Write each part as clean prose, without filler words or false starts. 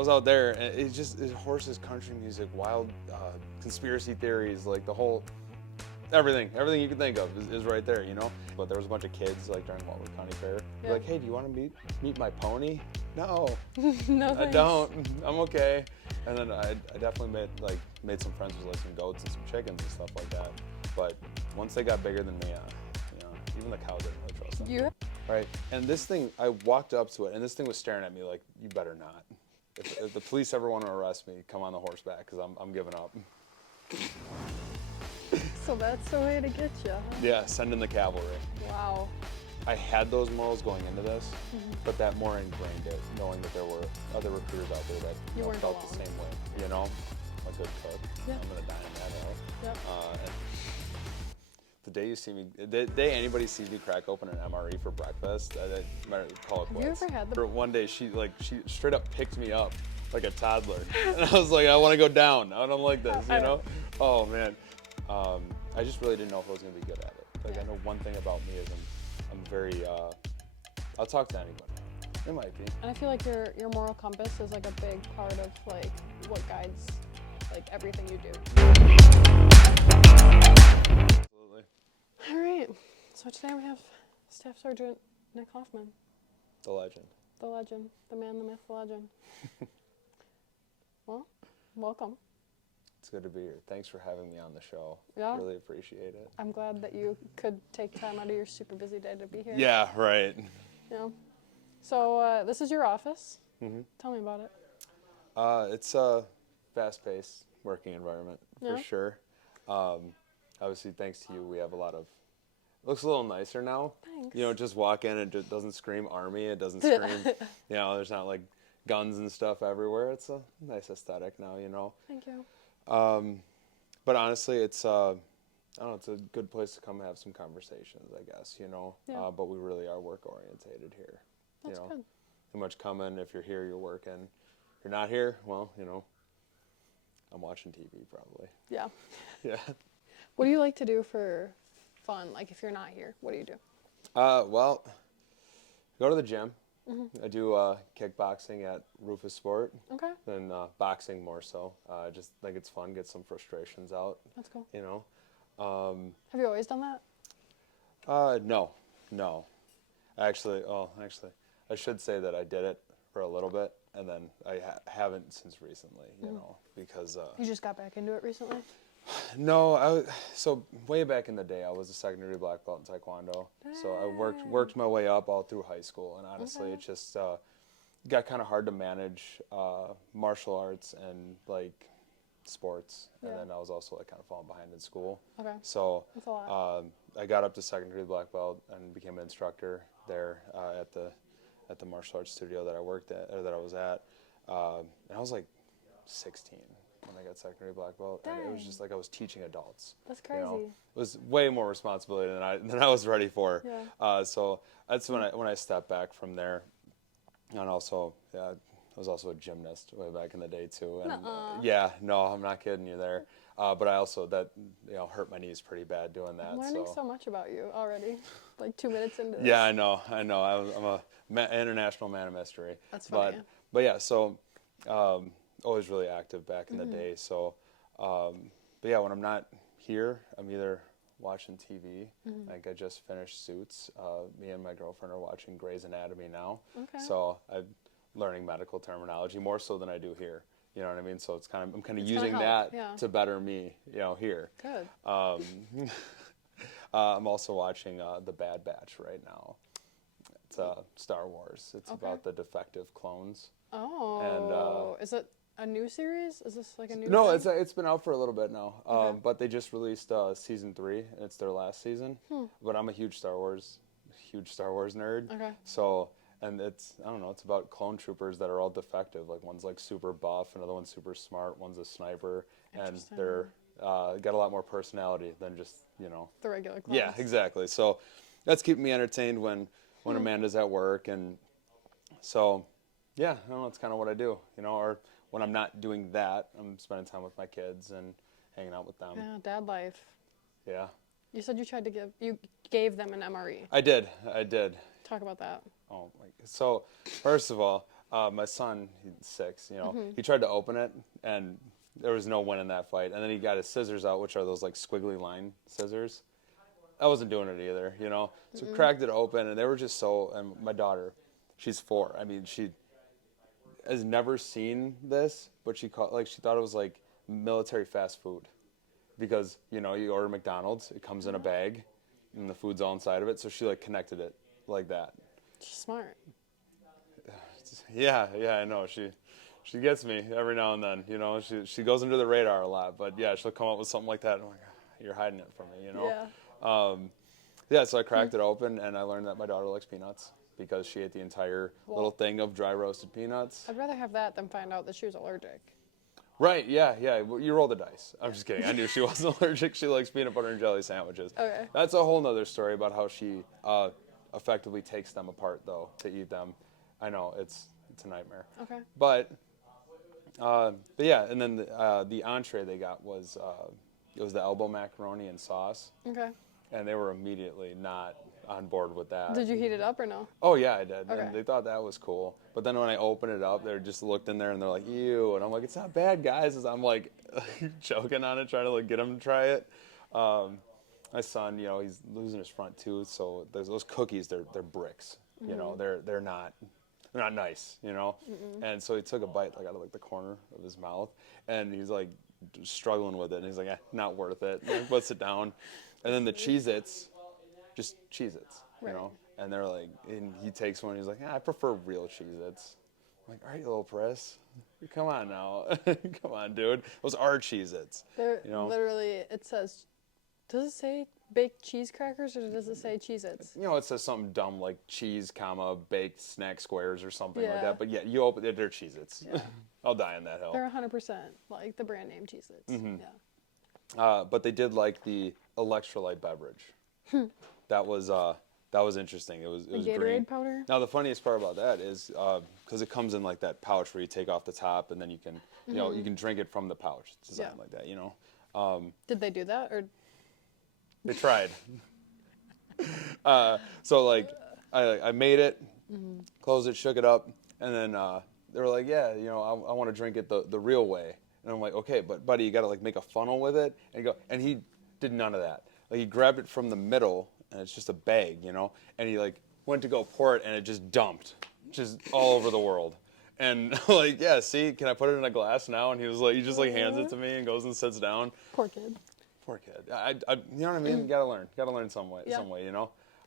was out there, and it's horses, country music, wild conspiracy theories, like the whole, everything you can think of is right there, you know? But there was a bunch of kids, like, during Walworth County Fair. They're like, hey, do you want to meet my pony? No. No, I don't. I'm okay. And then I definitely made some friends with, like, some goats and some chickens and stuff like that. But once they got bigger than me, you know, even the cows didn't really trust them. You? Right. And this thing, I walked up to it, and this thing was staring at me like, you better not. If the police ever want to arrest me, come on the horseback, because I'm giving up. So that's the way to get you, huh? Yeah, send in the cavalry. Wow. I had those morals going into this, but that more ingrained it, knowing that there were other recruiters out there that You weren't felt alone. the same way. You know, a good cook. Yeah. I'm gonna die in that hill. Yep. And the day you see me, the day anybody sees me crack open an MRE for breakfast, I might call it quits. Have you ever had the? One day she straight up picked me up like a toddler, and I was like, I want to go down. I don't like this, you know. Oh man, I just really didn't know if I was gonna be good at it. Like I know one thing about me is I'm very, I'll talk to anybody. It might be. And I feel like your moral compass is like a big part of like what guides like everything you do. Absolutely. All right. So today we have Staff Sergeant Nick Hofmann, The legend. the legend, the man, the myth, the legend. Well, welcome. It's good to be here. Thanks for having me on the show. Yeah. Really appreciate it. I'm glad that you could take time out of your super busy day to be here. Yeah, right. Yeah. So this is your office. Mm-hmm. Tell me about it. It's a fast-paced working environment for Yeah. sure. Obviously, thanks to you, we have a lot of. It looks a little nicer now. Thanks. You know, just walk in and it doesn't scream army. It doesn't scream. You know, there's not like guns and stuff everywhere. It's a nice aesthetic now. You know. Thank you. But honestly, it's I don't know. It's a good place to come have some conversations, I guess. You know. Yeah. But we really are work orientated here. That's you know, good. too much coming. If you're here, you're working. If you're not here, well, you know, I'm watching TV probably. Yeah. Yeah. What do you like to do for fun? Like if you're not here, what do you do? Well, go to the gym. I do kickboxing at Rufus Sport, Okay. and boxing more so. I just think it's fun, get some frustrations out, That's cool. you know. Have you always done that? No. Actually, I should say that I did it for a little bit, and then I haven't since recently, you know, because... You just got back into it recently? No, so way back in the day, I was a secondary black belt in Taekwondo. So I worked my way up all through high school, and honestly, it just got kind of hard to manage martial arts and like sports, and then I was also like kind of falling behind in school. Okay. So That's a lot. I got up to secondary black belt and became an instructor there at the martial arts studio that I worked at, or that I was at, and I was like 16. When I got secondary black belt, and it was just like I was teaching adults. That's crazy. You know? It was way more responsibility than I was ready for. Yeah. So that's when I stepped back from there, and also I was also a gymnast way back in the day too. And no, I'm not kidding you there. But I also hurt my knees pretty bad doing that. I'm learning so much about you already. Like 2 minutes into this. Yeah, I know. I'm a international man of mystery. That's funny. But yeah, so. Always really active back in the day. So, but yeah, when I'm not here, I'm either watching TV. Like I just finished Suits. Me and my girlfriend are watching Grey's Anatomy now. Okay. So I'm learning medical terminology more so than I do here. You know what I mean? So I'm kind of using that to better me, you know, here. Good. I'm also watching The Bad Batch right now. It's Star Wars. It's about the defective clones. Oh. And is it a new series? Is this like a new No, thing? it's been out for a little bit now. But they just released season 3, and it's their last season. But I'm a huge Star Wars nerd. Okay. So, and it's about clone troopers that are all defective. Like one's like super buff, another one's super smart, one's a sniper, and they're got a lot more personality than just, you know. The regular clones. Yeah, exactly. So that's keeping me entertained when Amanda's at work, and so yeah, I don't know, it's kind of what I do, you know, or when I'm not doing that, I'm spending time with my kids and hanging out with them. Yeah, dad life. Yeah. You said you gave them an MRE. I did. Talk about that. Oh my! So first of all, My son, he's 6, he tried to open it, and there was no win in that fight. And then he got his scissors out, which are those like squiggly line scissors. I wasn't doing it either, So cracked it open, and they were just so. And my daughter, she's 4. I mean, she has never seen this, but she thought it was like military fast food, because you order McDonald's, it comes in a bag, and the food's all inside of it. So she like connected it like that. She's smart. Yeah, I know. She gets me every now and then. She goes under the radar a lot, but yeah, she'll come up with something like that. And I'm like, you're hiding it from me, Yeah. Yeah, so I cracked it open, and I learned that my daughter likes peanuts because she ate the entire little thing of dry roasted peanuts. I'd rather have that than find out that she was allergic. Right, yeah. Well, you roll the dice. I'm just kidding. I knew she wasn't allergic. She likes peanut butter and jelly sandwiches. Okay. That's a whole nother story about how she effectively takes them apart, though, to eat them. I know, it's a nightmare. Okay. But yeah, and then the entree they got was it was the elbow macaroni and sauce, Okay. and they were immediately not on board with that. Did you heat it up or no? Oh yeah, I did, Okay. and they thought that was cool. But then when I opened it up, they just looked in there and they're like, "Ew," and I'm like, "It's not bad, guys." As I'm like choking on it, trying to like get them to try it. My son, he's losing his front tooth, so those cookies, they're bricks. They're not nice, And so he took a bite like out of like the corner of his mouth, and he's like struggling with it, and he's like, not worth it. And he puts it down, and then the Cheez-Its, just Cheez-Its, Right. And they're like, and he takes one, and he's like, I prefer real Cheez-Its. I'm like, all right, you little press, come on now, come on, dude, those are Cheez-Its. They're literally, it says, does it say baked cheese crackers or does it say Cheez-Its? It says something dumb like cheese, baked snack squares or something like Yeah. that. But yeah, you open it, they're Cheez-Its. Yeah. I'll die on that hill. They're 100% like the brand name Cheez-Its. Mm-hmm. Yeah. But they did like the electrolyte beverage. That was interesting. It was Gatorade green. powder? Now the funniest part about that is because it comes in like that pouch where you take off the top and then you can you can drink it from the pouch. It's designed like that. Did they do that or? They tried. So like I made it, closed it, shook it up, and then they were like, yeah, I want to drink it the real way. And I'm like, okay, but buddy, you got to like make a funnel with it. And he did none of that. Like he grabbed it from the middle, and it's just a bag, and he like went to go pour it, and it just dumped, just all over the world. And like, yeah, see, can I put it in a glass now? And he was like, he just like hands it to me and goes and sits down. Poor kid. Poor kid. I you know what I mean? Gotta learn some way, And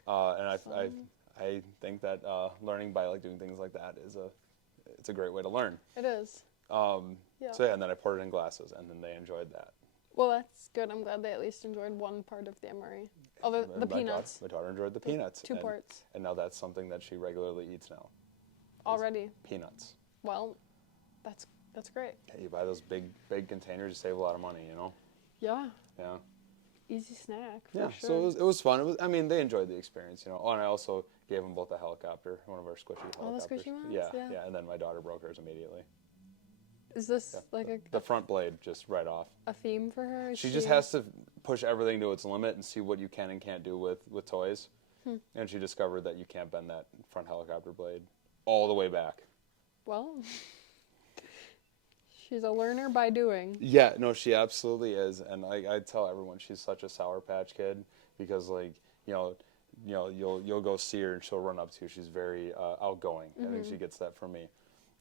I think that learning by like doing things like that it's a great way to learn. It is. So yeah, and then I poured it in glasses, and then they enjoyed that. Well, that's good. I'm glad they at least enjoyed one part of the MRE. Oh, the peanuts. My daughter enjoyed the peanuts. Two parts. And now that's something that she regularly eats now. Already. Peanuts. Well, that's great. Yeah, you buy those big containers, you save a lot of money, Yeah. Yeah. Easy snack. Yeah. For sure. So it was fun. They enjoyed the experience, Oh, and I also gave them both a helicopter, one of our squishy helicopters. Oh, the squishy ones? Yeah. And then my daughter broke hers immediately. Is this like the front blade just right off? a theme for her? Is She just has to push everything to its limit and see what you can and can't do with toys. And she discovered that you can't bend that front helicopter blade all the way back. Well, she's a learner by doing. Yeah, no, she absolutely is. And I tell everyone she's such a Sour Patch Kid because you'll go see her and she'll run up to you. She's very outgoing. I think she gets that from me.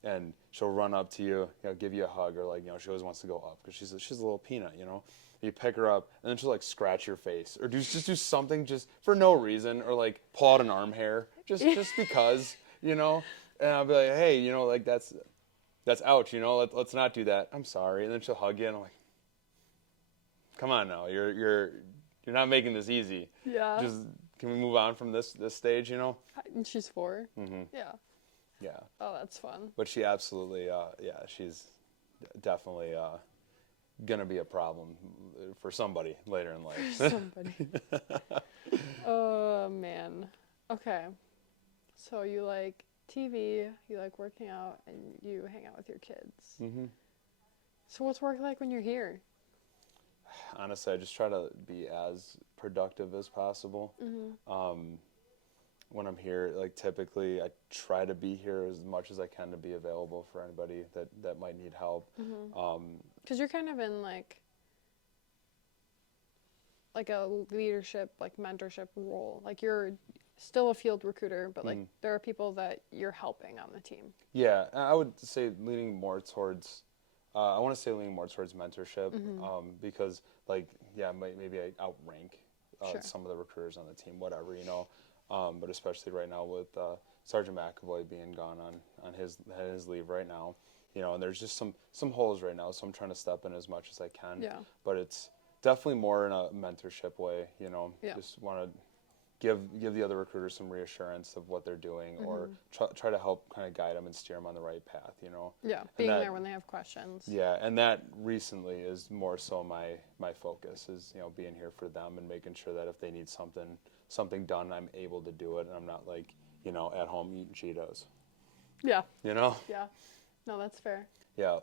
And she'll run up to you, give you a hug, or she always wants to go up because she's a little peanut, You pick her up, and then she'll scratch your face, or just do something just for no reason, or pull out an arm hair just because, And I'll be like, hey, that's ouch, let's not do that. I'm sorry, and then she'll hug you, and I'm like, come on now, you're not making this easy. Yeah. Just can we move on from this stage, And she's 4. Mm-hmm. Yeah. Yeah. Oh, that's fun. But she absolutely, she's definitely going to be a problem for somebody later in life. Somebody. Oh, man. Okay. So you like TV, you like working out, and you hang out with your kids. Mm-hmm. So what's work like when you're here? Honestly, I just try to be as productive as possible. Mm-hmm. when I'm here, like typically I try to be here as much as I can to be available for anybody that might need help. Because you're kind of in like a leadership, like mentorship role. Like you're still a field recruiter, but like there are people that you're helping on the team. Yeah, I would say leaning more towards. I want to say leaning more towards mentorship, because like maybe I outrank Sure. some of the recruiters on the team, whatever, you know. But especially right now with Sergeant McAvoy being gone on his leave right now, you know, and there's just some holes right now, so I'm trying to step in as much as I can. Yeah. But it's definitely more in a mentorship way, you know. Yeah. Just want to give the other recruiters some reassurance of what they're doing, or try to help kind of guide them and steer them on the right path, you know. Yeah, being there when they have questions. Yeah, and that recently is more so my focus is, you know, being here for them and making sure that if they need something done, I'm able to do it, and I'm not like, you know, at home eating Cheetos. Yeah. You know? Yeah. No, that's fair. Yeah.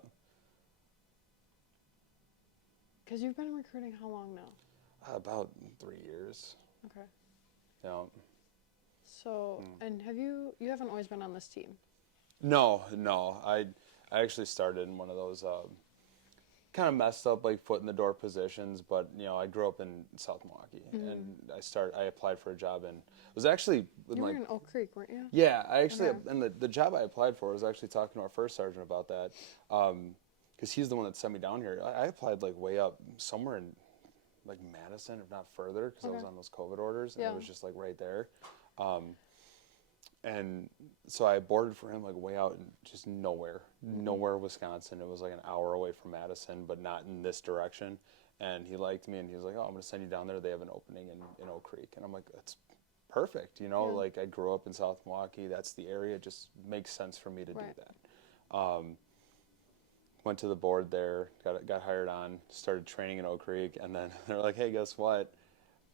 Because you've been recruiting how long now? About 3 years. Okay. Yeah. So, and you haven't always been on this team? No. I actually started in one of those kind of messed up, like, foot in the door positions, but, you know, I grew up in South Milwaukee, and I applied for a job in, it was actually You were in Oak Creek, weren't you? Yeah, I actually, Okay. and the job I applied for, I was actually talking to our first sergeant about that, because he's the one that sent me down here. I applied like way up somewhere in like Madison, if not further, because I was Okay. on those COVID orders, and Yeah. it was just like right there. And so I boarded for him like way out in just nowhere, Wisconsin. It was like an hour away from Madison, but not in this direction. And he liked me, and he was like, "Oh, I'm going to send you down there. They have an opening in Oak Creek." And I'm like, "That's perfect." You know, Yeah. like I grew up in South Milwaukee. That's the area. It just makes sense for me to do Right. that. Went to the board there, got hired on, started training in Oak Creek, and then they're like, "Hey, guess what?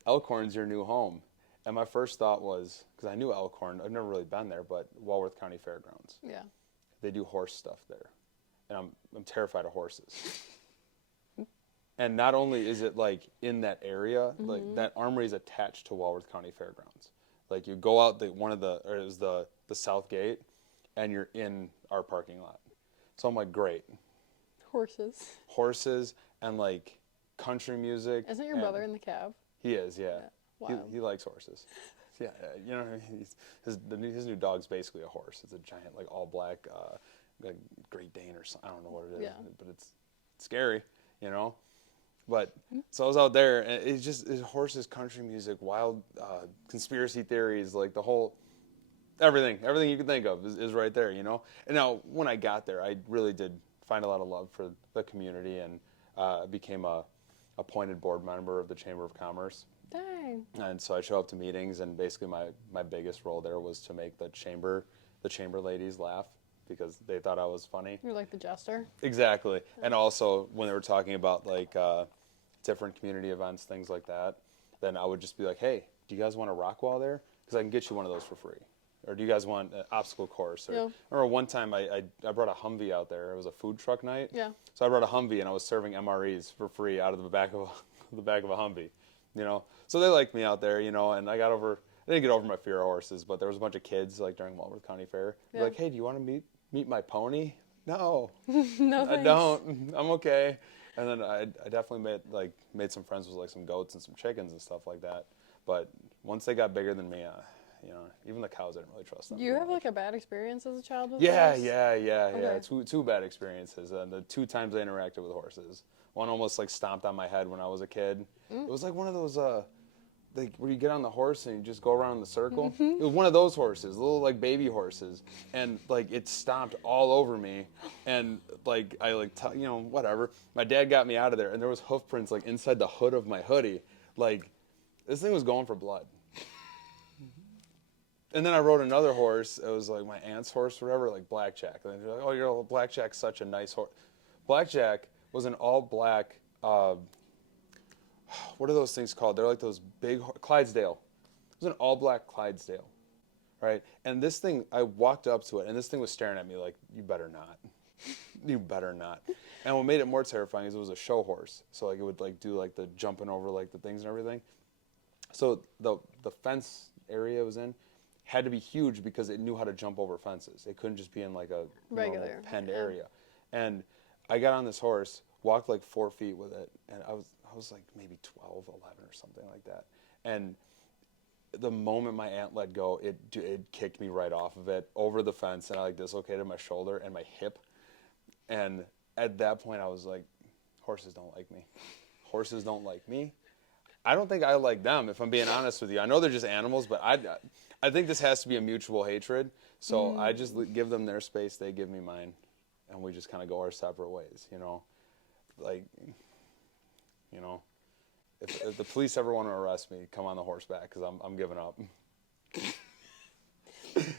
Elkhorn's your new home." And my first thought was, because I knew Elkhorn, I've never really been there, but Walworth County Fairgrounds. Yeah. They do horse stuff there, and I'm terrified of horses. And not only is it like in that area, like that armory is attached to Walworth County Fairgrounds. Like you go out the south gate, and you're in our parking lot. So I'm like, great, horses and like country music. Isn't your and brother in the cab? He is, yeah. Wild. He likes horses. Yeah, you know, his new dog's basically a horse. It's a giant, like all black, like Great Dane or something. I don't know what it is, Yeah. but it's scary, you know. But so I was out there, and it's horses, country music, wild conspiracy theories, like the whole everything you can think of is right there, you know. And now when I got there, I really did find a lot of love for the community, and became a appointed board member of the Chamber of Commerce. Dang. And so I show up to meetings, and basically my biggest role there was to make the chamber ladies laugh, because they thought I was funny. You're like the jester. Exactly. And also when they were talking about like different community events, things like that, then I would just be like, "Hey, do you guys want a rock wall there? Because I can get you one of those for free. Or do you guys want an obstacle course?" Or Yeah. I remember one time I brought a Humvee out there. It was a food truck night. Yeah. So I brought a Humvee, and I was serving MREs for free out of the back of the back of a Humvee, you know. So they liked me out there, you know, and I didn't get over my fear of horses, but there was a bunch of kids like during Walworth County Fair. They're Yeah. like, "Hey, do you want to meet my pony?" No. No I thanks. don't. I'm okay. And then I definitely made some friends with like some goats and some chickens and stuff like that. But once they got bigger than me, you know, even the cows I didn't really trust them. Do you have like a bad experience as a child with Yeah. Okay. Two bad experiences. The 2 times I interacted with horses. One almost like stomped on my head when I was a kid. It was like one of those like where you get on the horse and you just go around in the circle. It was one of those horses, little like baby horses, and like it stomped all over me, and like I you know, whatever. My dad got me out of there, and there was hoof prints like inside the hood of my hoodie. Like this thing was going for blood. And then I rode another horse. It was like my aunt's horse, or whatever, like Blackjack. And they're like, "Oh, Blackjack's such a nice horse." Blackjack was an all black. What are those things called? They're like those big Clydesdale. It was an all black Clydesdale, right? And this thing, I walked up to it, and this thing was staring at me like, "You better not, you better not." And what made it more terrifying is it was a show horse, so like it would like do like the jumping over like the things and everything. So the fence area it was in, had to be huge because it knew how to jump over fences. It couldn't just be in like a normal Regular, penned yeah. area. And I got on this horse, walked like 4 feet with it, and I was like maybe 12, 11 or something like that. And the moment my aunt let go, it kicked me right off of it, over the fence, and I like dislocated my shoulder and my hip. And at that point, I was like, horses don't like me. Horses don't like me. I don't think I like them, if I'm being honest with you. I know they're just animals, but I think this has to be a mutual hatred. So I just give them their space, they give me mine, and we just kind of go our separate ways, you know? Like, you know, if the police ever want to arrest me, come on the horseback, because I'm giving up.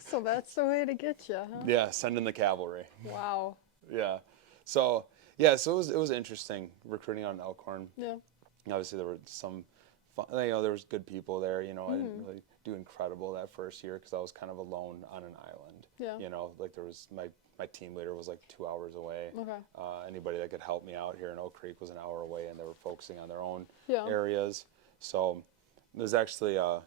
So that's the way to get you, huh? Yeah, send in the cavalry. Wow. Yeah. So it was interesting recruiting on Elkhorn. Yeah. Obviously, there were some fun, you know, there was good people there. You know, I didn't really do incredible that first year because I was kind of alone on an island. Yeah. You know, like there was my team leader was like 2 hours away. Okay. Anybody that could help me out here in Oak Creek was an hour away, and they were focusing on their own Yeah. areas. So there's actually a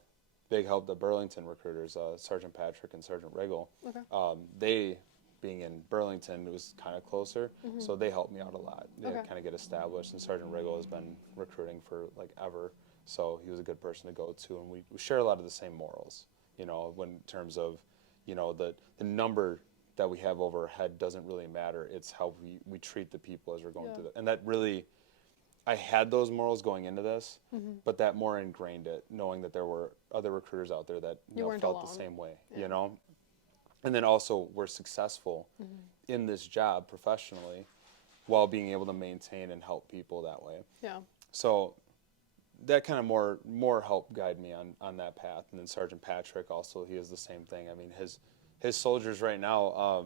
big help. The Burlington recruiters, Sergeant Patrick and Sergeant Riggle. Okay. They, being in Burlington, it was kind of closer, so they helped me out a lot. They Okay. kind of get established, and Sergeant Riggle has been recruiting for like ever, so he was a good person to go to, and we share a lot of the same morals, you know, when in terms of, you know, the number that we have over our head doesn't really matter. It's how we treat the people as we're going through it, and that really, I had those morals going into this, but that more ingrained it, knowing that there were other recruiters out there that You weren't felt alone. the same way, Yeah. you know. And then also we're successful in this job professionally while being able to maintain and help people that way. Yeah. So that kind of more helped guide me on that path. And then Sergeant Patrick also, he is the same thing. I mean, his soldiers right now,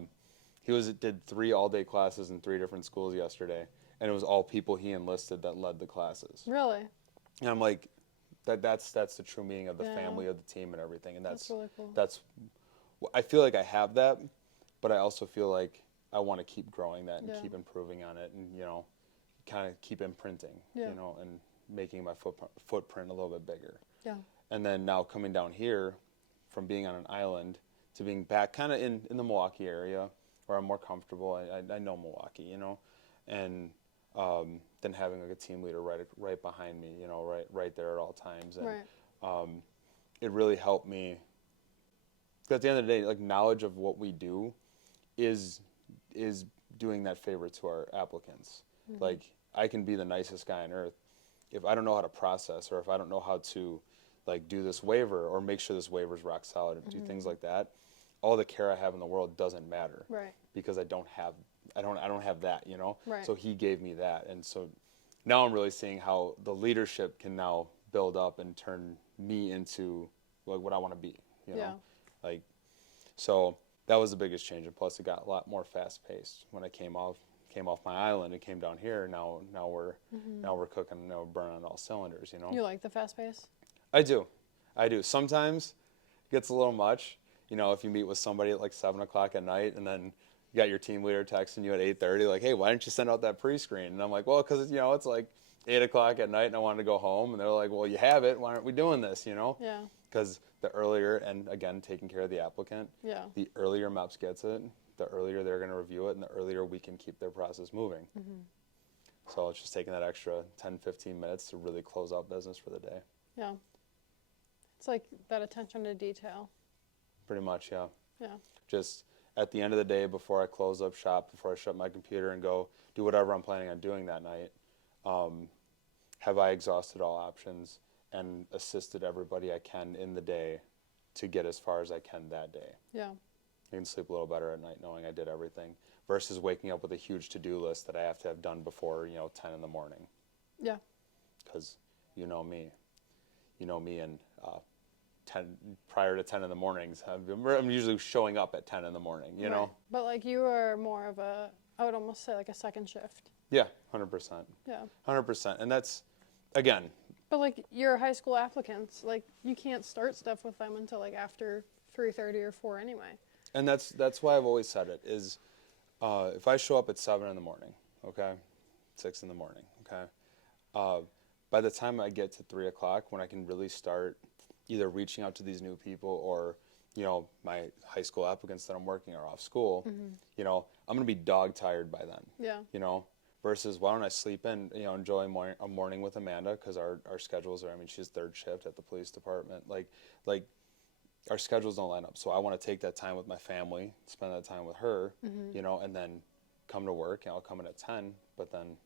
did 3 all-day classes in 3 different schools yesterday, and it was all people he enlisted that led the classes. Really? And I'm like, that's the true meaning of the Yeah. family of the team and everything. And That's really cool. I feel like I have that, but I also feel like I want to keep growing that and Yeah. keep improving on it, and, you know, kind of keep imprinting, Yeah. you know, and making my footprint a little bit bigger. Yeah. And then now coming down here, from being on an island to being back kind of in the Milwaukee area where I'm more comfortable. I know Milwaukee, you know, and then having like a team leader right behind me, you know, right there at all times, and Right. it really helped me. At the end of the day, like, knowledge of what we do is doing that favor to our applicants. Like, I can be the nicest guy on earth if I don't know how to process, or if I don't know how to like do this waiver or make sure this waiver is rock solid and do things like that. All the care I have in the world doesn't matter, Right. because I don't have that, you know. Right. So he gave me that, and so now I'm really seeing how the leadership can now build up and turn me into like what I want to be, you know. Yeah. Like, so that was the biggest change, and plus it got a lot more fast paced when I came off my island and came down here. Now we're cooking, now we're burning on all cylinders, you know. You like the fast pace? I do. Sometimes it gets a little much, you know, if you meet with somebody at like 7 o'clock at night, and then you got your team leader texting you at 8:30, like, hey, why didn't you send out that pre-screen? And I'm like, well, because, you know, it's like 8 o'clock at night and I wanted to go home. And they're like, well, you have it. Why aren't we doing this, you know? Yeah. Because the earlier, and again, taking care of the applicant, Yeah. the earlier MEPS gets it, the earlier they're going to review it, and the earlier we can keep their process moving. So it's just taking that extra 10, 15 minutes to really close out business for the day. Yeah. It's like that attention to detail. Pretty much, yeah. Yeah. Just at the end of the day, before I close up shop, before I shut my computer and go do whatever I'm planning on doing that night, have I exhausted all options and assisted everybody I can in the day to get as far as I can that day? Yeah. I can sleep a little better at night knowing I did everything, versus waking up with a huge to-do list that I have to have done before, 10 in the morning. Yeah. Because you know me, and 10 prior to 10 in the mornings, I'm usually showing up at 10 in the morning, you know? But like you are more of I would almost say like a second shift. Yeah, 100%. Yeah. 100%. And that's, again, But like your high school applicants, like you can't start stuff with them until like after 3:30 or 4 anyway. and that's why I've always said it, is if I show up at 7 in the morning, okay, 6 in the morning, okay, by the time I get to 3 o'clock, when I can really start either reaching out to these new people or my high school applicants that I'm working are off school, I'm going to be dog tired by then. Yeah. Versus why don't I sleep in, enjoy a morning with Amanda, because our schedules are, she's third shift at the police department. Like our schedules don't line up. So I want to take that time with my family, spend that time with her, and then come to work, and I'll come in at 10, but then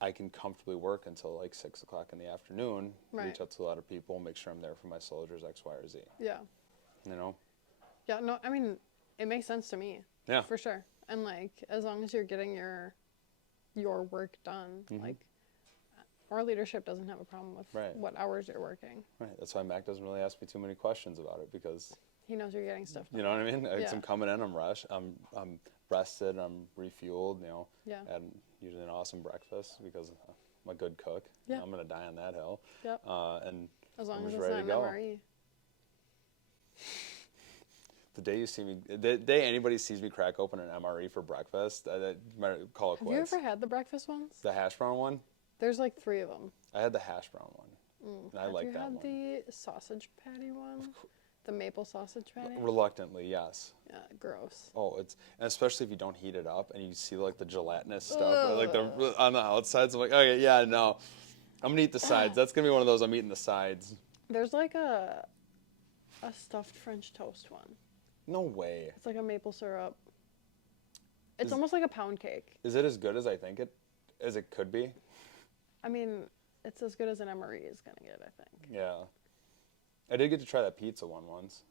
I can comfortably work until like 6 o'clock in the afternoon, reach out to a lot of people, make sure I'm there for my soldiers, X, Y, or Z. Yeah. Yeah, no, it makes sense to me. Yeah. For sure. And like, as long as you're getting your work done, like, our leadership doesn't have a problem with what hours you're working. Right. That's why Mac doesn't really ask me too many questions about it, because he knows you're getting stuff done. You know what I mean? I'm coming in, I'm rested, I'm refueled, and usually an awesome breakfast, because I'm a good cook. Yeah. I'm gonna die on that hill. Yep. And as long I'm as just it's ready not to go. MRE. The day anybody sees me crack open an MRE for breakfast, I might call it quits. Have you ever had the breakfast ones? The hash brown one? There's like 3 of them. I had the hash brown one, and I like that one. Have you had the sausage patty one? The maple sausage patty? Reluctantly, yes. Yeah, gross. Oh, and especially if you don't heat it up and you see like the gelatinous stuff, like on the outside. So I'm like, okay, yeah, no, I'm gonna eat the sides. That's gonna be one of those. I'm eating the sides. There's like a stuffed French toast one. No way. It's like a maple syrup. It's almost like a pound cake. Is it as good as I think as it could be? I mean, it's as good as an MRE is gonna get, I think. Yeah. I did get to try that pizza one once.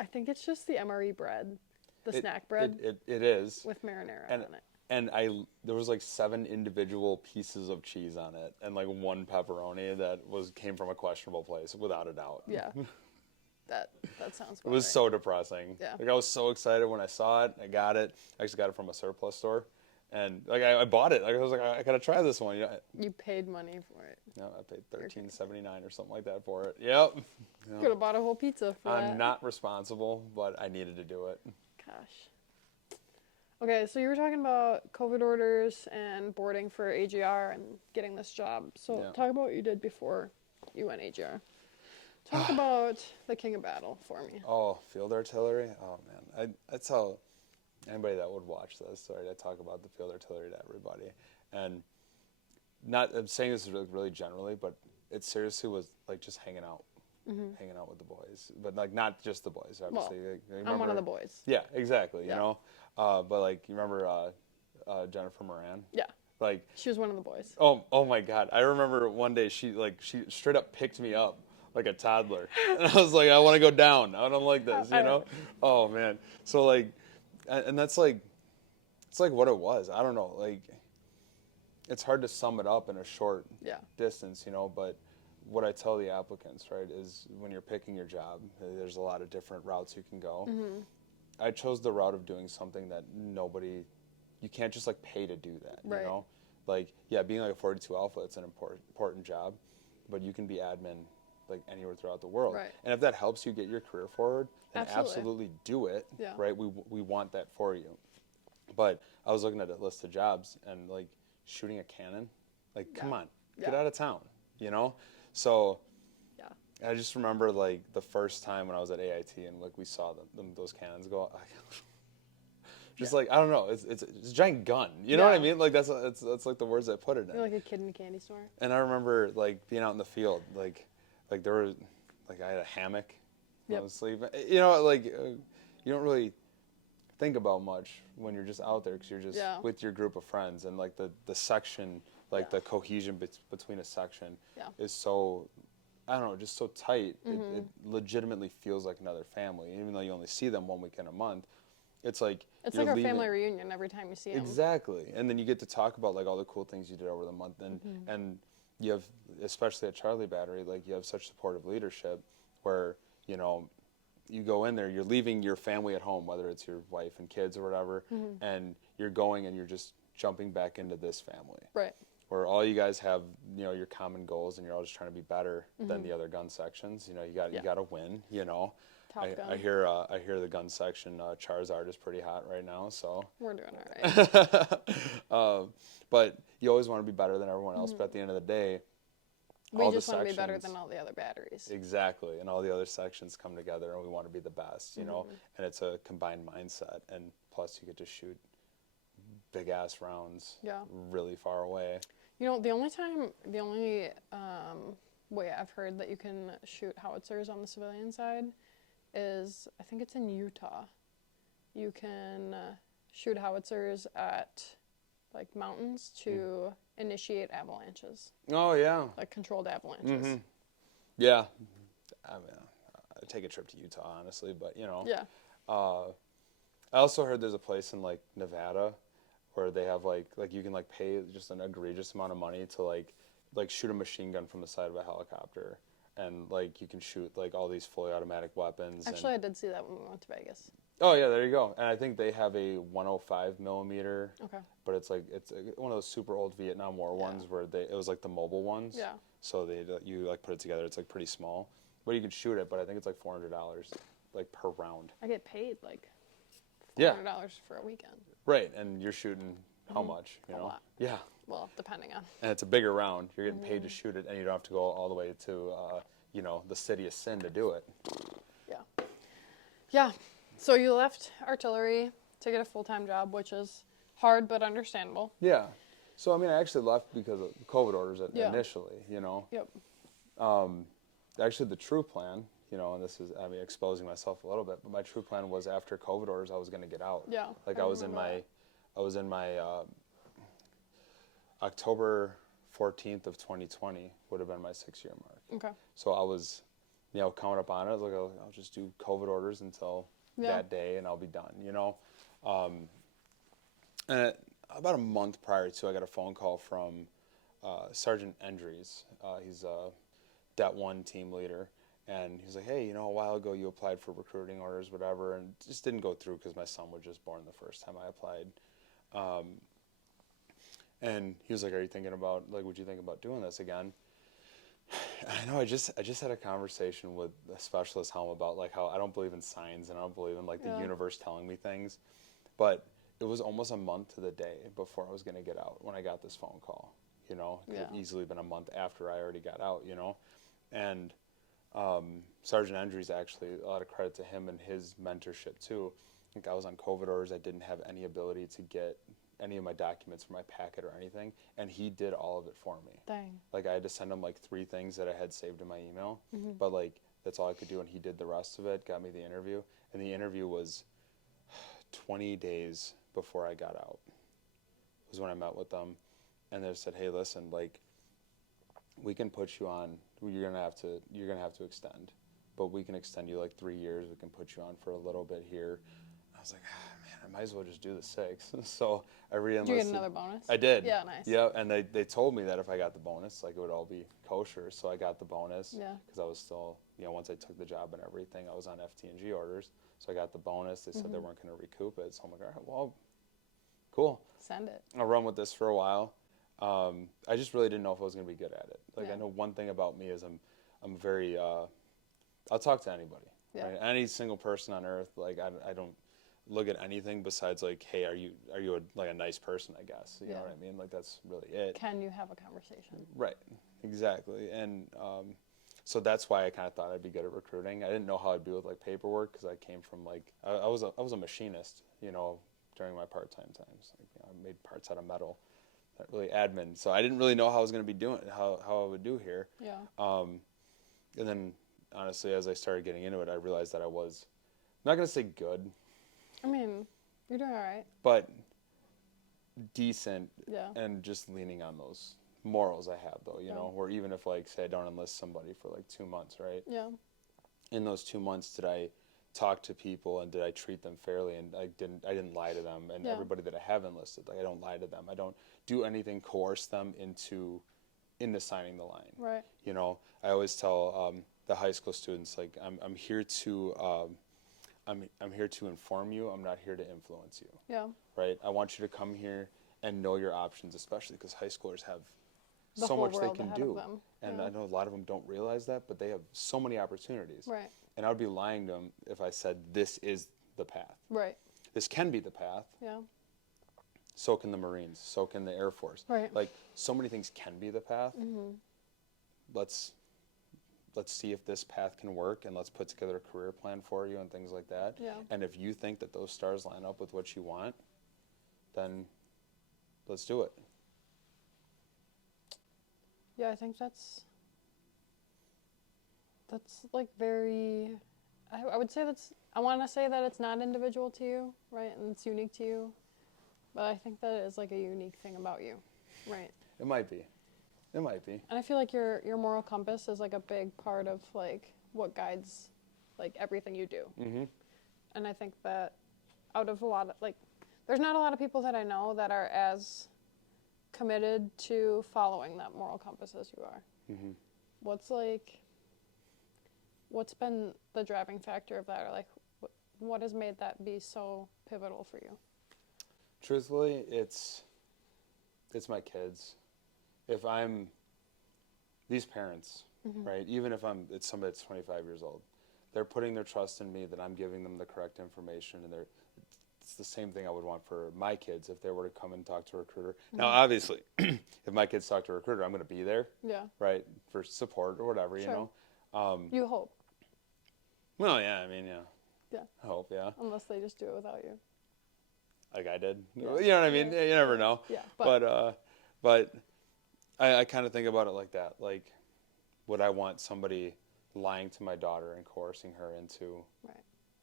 I think it's just the MRE bread, the snack bread. It is. With marinara on it. And there was like 7 individual pieces of cheese on it, and like 1 pepperoni that came from a questionable place, without a doubt. Yeah. That sounds It was so depressing. Yeah. Like, I was so excited when I saw it. I got it. I actually got it from a surplus store. And like I bought it. Like, I was like, I gotta try this one. You paid money for it. No, I paid $13.79 or something like that for it. Yep. Could have bought a whole pizza for that. I'm not responsible, but I needed to do it. Gosh. Okay, so you were talking about COVID orders and boarding for AGR and getting this job. So talk about what you did before you went AGR. Talk about the king of battle for me. Oh, field artillery? Oh, man. I tell anybody that would watch this, right, I talk about the field artillery to everybody. And I'm saying this really generally, but it seriously was like just hanging out with the boys. But like not just the boys, obviously. Well, like, I'm one of the boys. Yeah, exactly, Yeah. you know? But like, you remember Jennifer Moran? Yeah. Like, she was one of the boys. Oh my God. I remember one day she straight up picked me up like a toddler. And I was like, I want to go down. I don't like this, you know? Oh man. So like, and that's like, it's like what it was. I don't know. Like, it's hard to sum it up in a short distance, you know, but what I tell the applicants, right, is when you're picking your job, there's a lot of different routes you can go. Mm-hmm. I chose the route of doing something that you can't just like pay to do that, you know? Like, yeah, being like a 42 Alpha, it's an important job, but you can be admin like anywhere throughout the world. Right. And if that helps you get your career forward, then absolutely do it, right? We want that for you. But I was looking at a list of jobs and like shooting a cannon, like, come on, get out of town, you know? So I just remember like the first time when I was at AIT and like we saw those cannons go, just like, I don't know, it's a giant gun, you know what I mean? Like that's like the words I put it in. You're like a kid in a candy store. And I remember like being out in the field, like there was, like I had a hammock when I was sleeping. You know, like you don't really think about much when you're just out there because you're just with your group of friends, and like the section, like the cohesion between a section is so, I don't know, just so tight. It legitimately feels like another family, even though you only see them 1 weekend a month. It's like our family reunion every time you see them. Exactly, and then you get to talk about like all the cool things you did over the month, and you have, especially at Charlie Battery, like you have such supportive leadership where, you know, you go in there, you're leaving your family at home, whether it's your wife and kids or whatever, and you're going and you're just jumping back into this family. Right. Where all you guys have, you know, your common goals and you're all just trying to be better than the other gun sections. You know, you got to win, you know. I hear the gun section Charizard is pretty hot right now, so we're doing all right. But you always want to be better than everyone else. But at the end of the day, We just want to be better than all the other batteries. Exactly, and all the other sections come together, and we want to be the best, you know. And it's a combined mindset, and plus you get to shoot big ass rounds, really far away. You know, the only way I've heard that you can shoot howitzers on the civilian side is, I think it's in Utah. You can shoot howitzers at like mountains to initiate avalanches. Oh yeah. Like controlled avalanches. Yeah. I mean, I'd take a trip to Utah, honestly, but you know. Yeah. I also heard there's a place in like Nevada where they have like you can like pay just an egregious amount of money to like shoot a machine gun from the side of a helicopter, and like you can shoot like all these fully automatic weapons. Actually, I did see that when we went to Vegas. Oh yeah, there you go. And I think they have a 105 millimeter. Okay. But it's one of those super old Vietnam War ones where it was like the mobile ones. Yeah. So you like put it together. It's like pretty small, but you can shoot it. But I think it's like $400 like per round. I get paid like $400 for a weekend. Right, and you're shooting how much? You know. A lot. Yeah. Well, depending on. And it's a bigger round. You're getting paid to shoot it, and you don't have to go all the way to you know, the city of Sin to do it. Yeah. Yeah. So you left artillery to get a full-time job, which is hard but understandable. Yeah. So, I mean, I actually left because of COVID orders initially, you know. Yep. Actually, the true plan, you know, and this is, I mean, exposing myself a little bit, but my true plan was after COVID orders, I was going to get out. Yeah. Like I was in my October 14th of 2020 would have been my 6-year mark. Okay. So I was, you know, coming up on it. I was like, I'll just do COVID orders until that day and I'll be done, you know. And about a month prior to, I got a phone call from Sergeant Endries. He's a Det 1 team leader. And he's like, hey, you know, a while ago you applied for recruiting orders, whatever, and it just didn't go through because my son was just born the first time I applied. And he was like, are you thinking about, like, would you think about doing this again? I know I just had a conversation with a specialist Helm about like how I don't believe in signs and I don't believe in like the universe telling me things, but it was almost a month to the day before I was going to get out when I got this phone call. You know, it could have easily been a month after I already got out. You know, and Sergeant Endries, actually, a lot of credit to him and his mentorship too. I think I was on COVID orders. I didn't have any ability to get any of my documents for my packet or anything, and he did all of it for me. Dang. Like I had to send him like 3 things that I had saved in my email, but like that's all I could do, and he did the rest of it, got me the interview, and the interview was 20 days before I got out was when I met with them, and they said, hey, listen, like we can put you on, you're gonna have to extend, but we can extend you like 3 years, we can put you on for a little bit here. I was like, I might as well just do the 6. So I re-enlisted. Did you get another bonus? I did. Yeah, nice. Yeah, and they told me that if I got the bonus, like it would all be kosher. So I got the bonus. Yeah. Because I was still, you know, once I took the job and everything, I was on FT&G orders. So I got the bonus. They said they weren't going to recoup it. So I'm like, all right, well, cool. Send it. I'll run with this for a while. I just really didn't know if I was going to be good at it. Like I know one thing about me is I'm very, I'll talk to anybody. Yeah. Right? Any single person on earth. Like I don't look at anything besides like, hey, are you a nice person, I guess. You know what I mean? Like that's really it. Can you have a conversation? Right. Exactly. And so that's why I kind of thought I'd be good at recruiting. I didn't know how I'd do with like paperwork because I came from like I was a machinist, you know, during my part-time times. Like, you know, I made parts out of metal. Not really admin. So I didn't really know how I was going to be doing how I would do here. Yeah. And then honestly, as I started getting into it, I realized that I was I'm not going to say good. I mean, you're doing all right. But decent, Yeah. and just leaning on those morals I have, though, you know, where even if, like, say I don't enlist somebody for, like, 2 months, right? Yeah. In those 2 months, did I talk to people and did I treat them fairly, and I didn't lie to them, and everybody that I have enlisted, like, I don't lie to them. I don't do anything coerce them into signing the line. Right. You know, I always tell the high school students, like, I'm here to I'm here to inform you. I'm not here to influence you. Yeah. Right? I want you to come here and know your options, especially because high schoolers have The so whole much they world can ahead of do. them. And Yeah. I know a lot of them don't realize that, but they have so many opportunities. Right. And I would be lying to them if I said this is the path. Right. This can be the path. Yeah. So can the Marines. So can the Air Force. Right. Like, so many things can be the path. let's see if this path can work, and let's put together a career plan for you and things like that. Yeah. And if you think that those stars line up with what you want, then let's do it. Yeah, I think that's like very, I would say I want to say that it's not individual to you, right? And it's unique to you. But I think that is like a unique thing about you, right? It might be. It might be. And I feel like your moral compass is like a big part of like what guides like everything you do. Mm-hmm. And I think that out of a lot of like, there's not a lot of people that I know that are as committed to following that moral compass as you are. Mm-hmm. What's been the driving factor of that, or like what has made that be so pivotal for you? Truthfully, it's my kids. If I'm these parents, right? Even if it's somebody that's 25 years old, they're putting their trust in me that I'm giving them the correct information, and it's the same thing I would want for my kids if they were to come and talk to a recruiter. Now, obviously, if my kids talk to a recruiter, I'm going to be there, right, for support or whatever, Sure. you know. You hope. Well, yeah, I mean, yeah. Yeah. I hope, yeah. Unless they just do it without you. Like I did. Yeah. You know what I mean? Yeah. You never know. Yeah. But I kind of think about it like that. Like, would I want somebody lying to my daughter and coercing her into,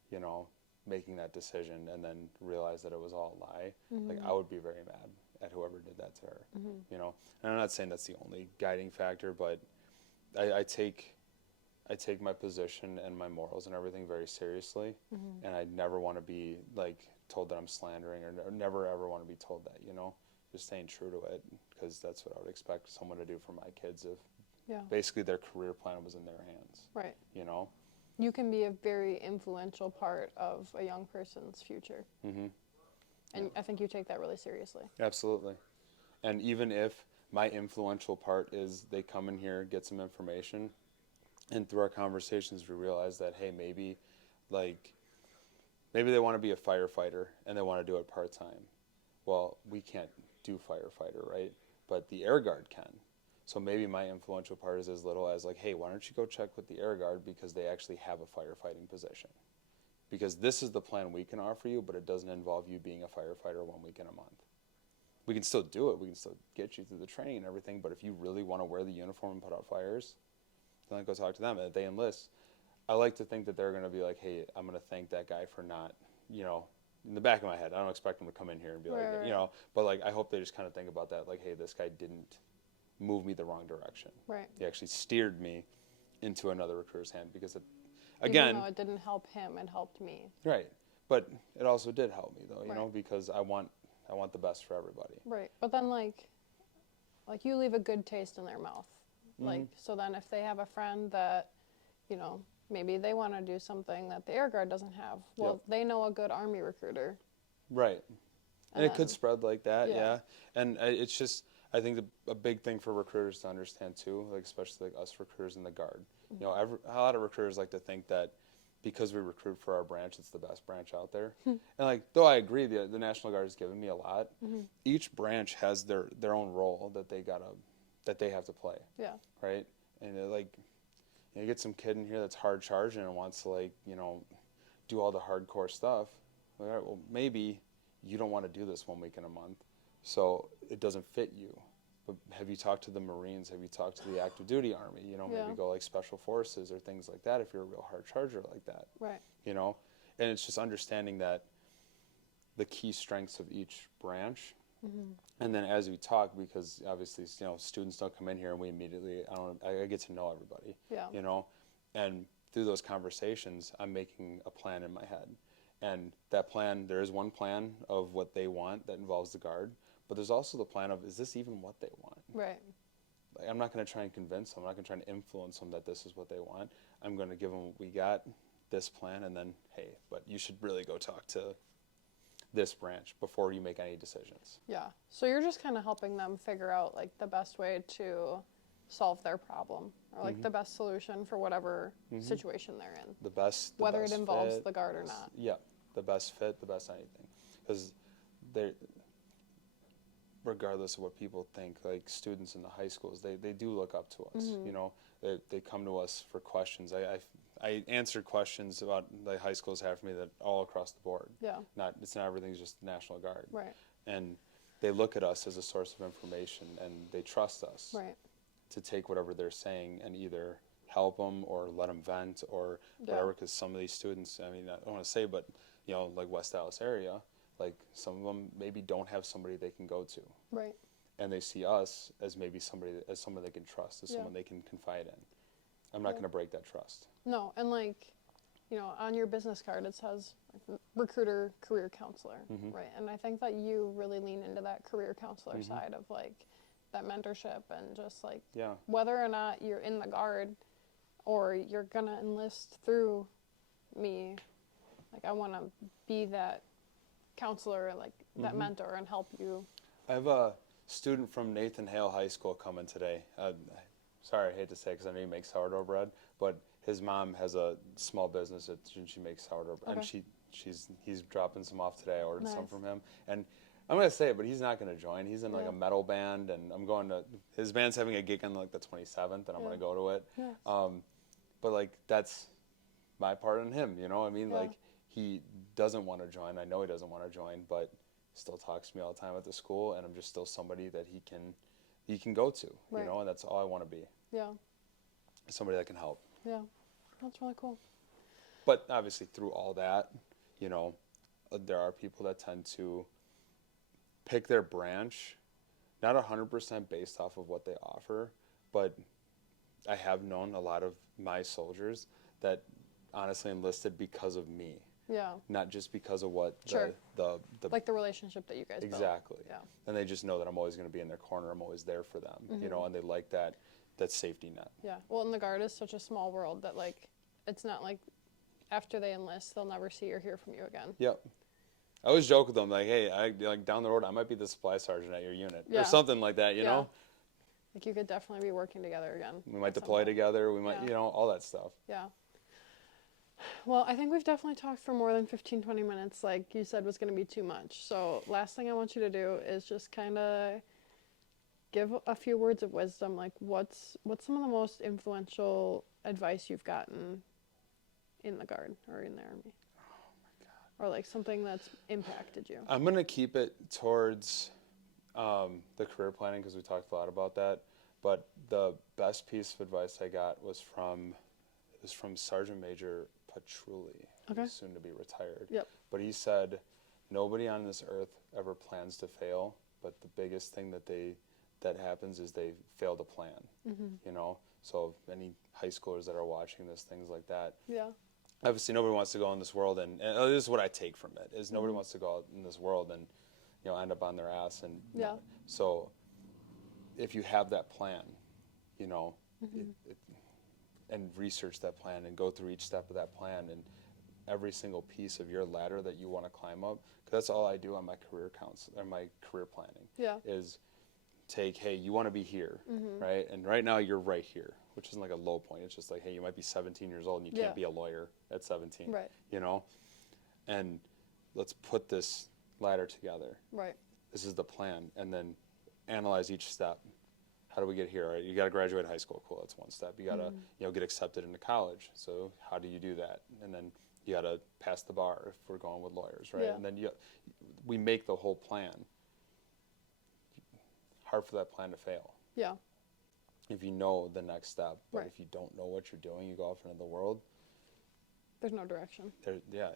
you know, making that decision and then realize that it was all a lie? Like, I would be very mad at whoever did that to her, you know? And I'm not saying that's the only guiding factor, but I take my position and my morals and everything very seriously, and I never want to be, like, told that I'm slandering, or never ever want to be told that, you know? Just staying true to it, because that's what I would expect someone to do for my kids if basically their career plan was in their hands. Right. You know? You can be a very influential part of a young person's future. And I think you take that really seriously. Absolutely. And even if my influential part is they come in here, get some information, and through our conversations we realize that, hey, maybe they want to be a firefighter and they want to do it part-time. Well, we can't do firefighter, right? But the Air Guard can. So maybe my influential part is as little as like, hey, why don't you go check with the Air Guard, because they actually have a firefighting position. Because this is the plan we can offer you, but it doesn't involve you being a firefighter 1 week in a month. We can still do it. We can still get you through the training and everything, but if you really want to wear the uniform and put out fires, then go talk to them. And if they enlist, I like to think that they're going to be like, hey, I'm going to thank that guy for not, you know, in the back of my head, I don't expect them to come in here and be like, you know, but like, I hope they just kind of think about that. Like, hey, this guy didn't move me the wrong direction. Right. He actually steered me into another recruiter's hand, because again, even though it didn't help him, it helped me. Right. But it also did help me though, you know, because I want the best for everybody. Right. But then like you leave a good taste in their mouth. Like, so then if they have a friend that, you know, maybe they want to do something that the Air Guard doesn't have, well, they know a good Army recruiter. Right. And it could spread like that, yeah. And it's just, I think a big thing for recruiters to understand too, like especially like us recruiters in the Guard. You know, a lot of recruiters like to think that because we recruit for our branch, it's the best branch out there. And like, though I agree, the National Guard has given me a lot. Each branch has their own role that they have to play. Yeah. Right. And like, you get some kid in here that's hard charging and wants to, like, you know, do all the hardcore stuff. Like, all right, well, maybe you don't want to do this 1 week in a month, so it doesn't fit you. But have you talked to the Marines? Have you talked to the active duty Army? You know, maybe go like Special Forces or things like that if you're a real hard charger like that. Right. You know, and it's just understanding that the key strengths of each branch. And then as we talk, because obviously, you know, students don't come in here and we immediately, I get to know everybody, you know, and through those conversations, I'm making a plan in my head. And that plan, there is one plan of what they want that involves the Guard, but there's also the plan of, is this even what they want? Right. Like, I'm not going to try and convince them. I'm not going to try and influence them that this is what they want. I'm going to give them what we got, this plan, and then, hey, but you should really go talk to this branch before you make any decisions. Yeah. So you're just kind of helping them figure out like the best way to solve their problem, or like the best solution for whatever situation they're in. Whether it involves the Guard or not. Yeah. The best fit, the best anything. Because regardless of what people think, like students in the high schools, they do look up to us. You know, they come to us for questions. I answered questions about the high schools have for me that all across the board. Yeah. It's not everything's just National Guard. Right. And they look at us as a source of information, and they trust us Right. to take whatever they're saying and either help them or let them vent or whatever. Because some of these students, I mean, I don't want to say, but like West Dallas area, like some of them maybe don't have somebody they can go to. Right. And they see us as maybe someone they can trust, as someone they can confide in. I'm not going to break that trust. No, and like, on your business card it says like, recruiter, career counselor, right? And I think that you really lean into that career counselor side of like that mentorship and just like whether or not you're in the Guard or you're gonna enlist through me, like I want to be that counselor, like that mentor, and help you. I have a student from Nathan Hale High School coming today. Sorry, I hate to say because I know he makes sourdough bread, but his mom has a small business and she makes sourdough bread. Okay. And he's dropping some off today. I ordered some Nice. from him. And I'm going to say it, but he's not going to join. He's in like a metal band, and I'm going to, his band's having a gig on like the 27th, and I'm going to go to it. Yes. But like, that's my part in him, I mean, like, he doesn't want to join. I know he doesn't want to join, but still talks to me all the time at the school, and I'm just still somebody that he can go to, and that's all I want to be. Yeah. Somebody that can help. Yeah. That's really cool. But obviously through all that, there are people that tend to pick their branch, not 100% based off of what they offer, but I have known a lot of my soldiers that honestly enlisted because of me. Yeah. Not just because of what the like the relationship that you guys exactly. built. Yeah. And they just know that I'm always going to be in their corner. I'm always there for them, and they like that safety net. Yeah. Well, and the Guard is such a small world that like it's not like after they enlist they'll never see or hear from you again. Yep. I always joke with them like, hey, like down the road I might be the supply sergeant at your unit or something like that, you know? Like you could definitely be working together again. We might deploy together. We might, all that stuff. Yeah. Well, I think we've definitely talked for more than 15, 20 minutes, like you said was going to be too much. So last thing I want you to do is just kind of give a few words of wisdom. Like what's some of the most influential advice you've gotten in the Guard or in the Army? Oh my God. Or like something that's impacted you. I'm going to keep it towards the career planning because we talked a lot about that. But the best piece of advice I got was from Sergeant Major Patrulli, who's soon to be retired. Yep. But he said, nobody on this earth ever plans to fail, but the biggest thing that happens is they fail to plan. So any high schoolers that are watching this, things like that. Yeah. Obviously, nobody wants to go in this world, and this is what I take from it: is nobody wants to go out in this world and end up on their ass. And so, if you have that plan, and research that plan and go through each step of that plan and every single piece of your ladder that you want to climb up, because that's all I do on my career my career planning. Yeah. Is take, hey, you want to be here, right? And right now you're right here, which isn't like a low point. It's just like, hey, you might be 17 years old and you can't be a lawyer at 17, right? And let's put this ladder together. Right. This is the plan, and then analyze each step. How do we get here? Right? You got to graduate high school. Cool, that's one step. You got to get accepted into college. So how do you do that? And then you got to pass the bar if we're going with lawyers, right? Yeah. And then we make the whole plan. Hard for that plan to fail. Yeah. If you know the next step, but Right. if you don't know what you're doing, you go off into the world. There's no direction.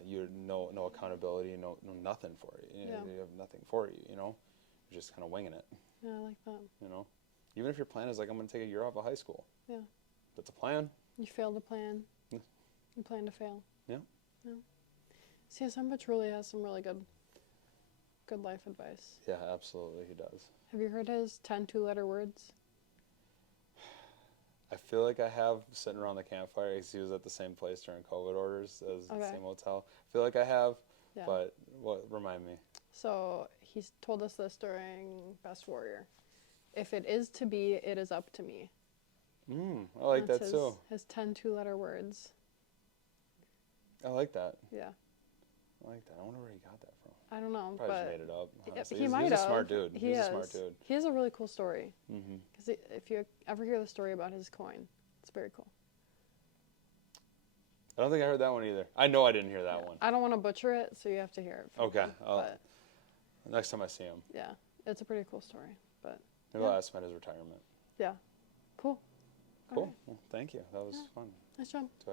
You no accountability, no nothing for you. You have nothing for you. You're just kind of winging it. Yeah, I like that. Even if your plan is like, I'm going to take a year off of high school. Yeah. That's a plan. You fail to plan. Yeah. You plan to fail. Yeah. CSM Patrulli has some really good life advice. Yeah, absolutely, he does. Have you heard his 10 two-letter words? I feel like I have, sitting around the campfire, because he was at the same place during COVID orders as the same hotel. I feel like I have, but remind me. So he's told us this during Best Warrior. If it is to be, it is up to me. I like that too. His 10 two-letter words. I like that. Yeah. I like that. I wonder where he got that from. I don't know, Probably but just made it up. Honestly. he He's might a have. smart dude. He He's is. a smart dude. He has a really cool story. Mm-hmm. Because if you ever hear the story about his coin, it's very cool. I don't think I heard that one either. I know I didn't hear that one. I don't want to butcher it, so you have to hear it from Okay. him, but Next time I see him. yeah, it's a pretty cool story. But Maybe I'll ask him at his retirement. yeah, cool. Cool. All right. Well, thank you. That was fun. Nice job. To,